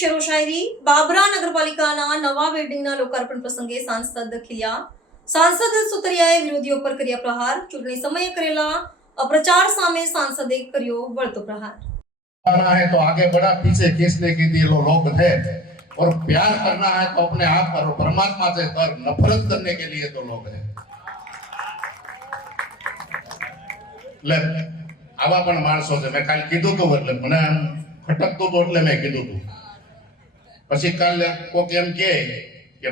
શેરો શાયરી બાબરા નગરપાલિકાના નવા બિલ્ડિંગના લોકાર્પણ પ્રસંગે સાંસદ ખીલ્યા. સાંસદ સુતરિયાએ વિરોધીઓ પર કર્યા પ્રહાર. ચૂંટણી સમયે કરેલા અપ્રચાર સામે સાંસદે કર્યો વળતો પ્રહાર. है तो आगे बढ़ा, पीछे खींचने के लिए लोग थे, और प्यार करना है तो अपने आप करो, परमात्मा से कर, नफरत करने के लिए तो लोग है. ले આવા પણ માણસો છે. મેં કાલ કીધું હતું એટલે મને ખટકતું હતું એટલે મેં કીધું હતું. પછી કાલ કોક એમ કે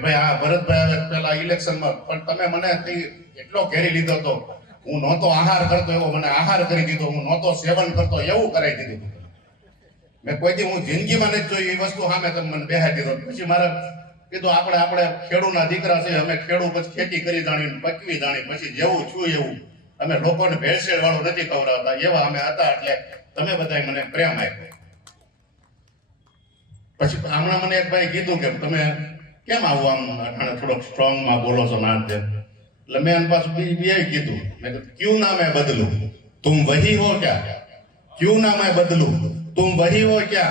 ભાઈ આ ભરતભાઈ આવે પેલા ઇલેક્શનમાં પણ તમે મને એટલો ઘેરી લીધો હતો, હું નહોતો આહાર કરતો એવો મને આહાર કરી દીધો, હું નહોતો સેવન કરતો એવું કરાવી દીધું. મેં કોઈથી હું જિંદગીમાં નથી જોઈ એ વસ્તુ સામે તમે મને બેહાડી દીધો. પછી મારે કીધું આપણે ખેડૂના દીકરા છે, અમે ખેડૂ પછી ખેતી કરી જાણી પકવી જાણી, પછી જેવું છું એવું અમે લોકોને ભેળસેળ વાળું નથી ખવડાવતા એવા અમે હતા. એટલે તમે બધા મને પ્રેમ આપ્યો. પછી હમણાં મને એક ભાઈ કીધું કે તમે કેમ આવું આમ અટાણે થોડોક સ્ટ્રોંગમાં બોલો છો ના તેમ. એટલે મેં એમ પાછું બીજે કીધું, મેં કીધું ક્યું ના મેં બદલું, તુમ વહી હો ક્યા, ક્યું ના મેં બદલું, तुम वही हो क्या,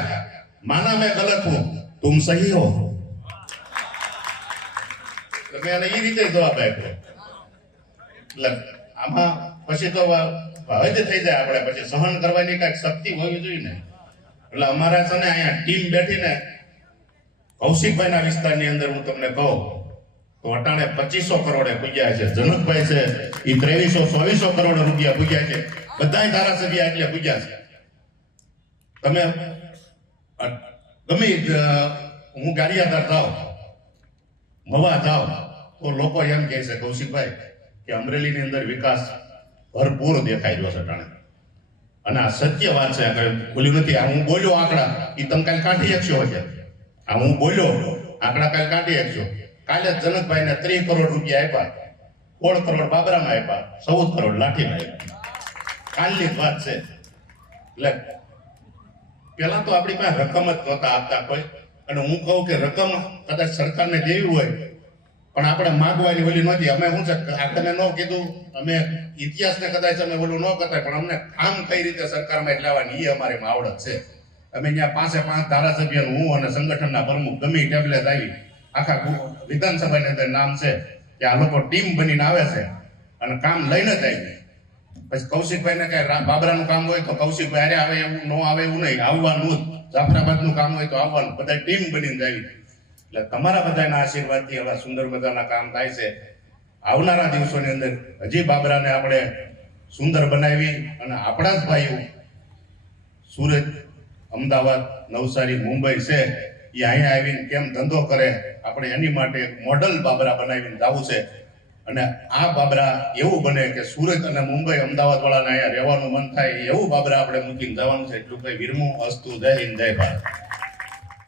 माना मैं गलत हूं, तुम सही हो. तो मैंने ये રીતે જવાબ આપ્યો. એટલે આમાં પછી તો હવે થઈ જાય આપણે પછી સહન કરવાની કઈક શક્તિ હોવી જોઈએ ને. એટલે અમારા છે ને અહીંયા ટીમ બેઠીને કૌશિકભાઈના વિસ્તારની અંદર હું તમને કહું તો અટાણે 2500 કરોડે પૂગ્યા છે. જનકભાઈ છે એ 2300-2400 કરોડ રૂપિયા પૂગ્યા છે. બધાય ધારાસભ્ય એટલે પૂગ્યા છે. તમે ગમે હું ગારિયાદાર જાઉં, મવા જાઉં તો લોકો એમ કહે છે કૌશિકભાઈ કે અમરેલીની અંદર વિકાસ ભરપૂર દેખાઈ રહ્યો છે ટાણે. અને આ સત્ય વાત છે, ખુલ્યું નથી. આ હું બોલ્યો આંકડા એ તમે કાલે કાઢી શકશો છે. આ હું બોલ્યો આંકડા કાલે કાઢી શકશો. કાલે જનકભાઈને 30 કરોડ રૂપિયા આપ્યા, 16 કરોડ બાબરામાં આપ્યા, 14 કરોડ લાઠીમાં આપ્યા. કાલની જ વાત છે. એટલે પેલા તો આપણી પાસે રકમ જ નહોતા આપતા કોઈ. અને હું કહું કે રકમ કદાચ સરકારને દેવી હોય પણ આપણે માગવાની ઓલી નહોતી. અમે શું છે આપણે ન કીધું, અમે ઇતિહાસને કદાચ અમે ઓલું ન કરતા, પણ અમને કામ કઈ રીતે સરકારમાં લાવવાની એ અમારી આવડત છે. અમે અહીંયા 5 ધારાસભ્ય હું અને સંગઠનના પ્રમુખ ગમે ટેબ્લેટ આવી આખા વિધાનસભાની અંદર નામ છે કે આ લોકો ટીમ બનીને આવે છે અને કામ લઈને જ આવી. પછી કૌશિકભાઈને કઈ બાબરાનું કામ હોય તો કૌશિકભાઈ અરે આવે એવું ન આવે એવું નહીં, આવવાનું જ. જાફરાબાદનું કામ હોય તો આવવાનું. બધા ટીમ બનીને જાય. એટલે તમારા બધાના આશીર્વાદથી આવા સુંદર મજાના કામ થાય છે. આવનારા દિવસોની અંદર હજી બાબરાને આપણે સુંદર બનાવી અને આપણા જ ભાઈઓ સુરત, અમદાવાદ, નવસારી, મુંબઈ છે એ અહીંયા આવીને કેમ ધંધો કરે આપણે એની માટે મોડલ બાબરા બનાવીને જવું છે. અને આ બાબરા એવું બને કે સુરત અને મુંબઈ, અમદાવાદ વાળાને અહીંયા રહેવાનું મન થાય એવું બાબરા આપણે મૂકીને જવાનું છે. એટલું કઈ વિરમું. અસ્તુ. જય હિન્દ, જય ભારત.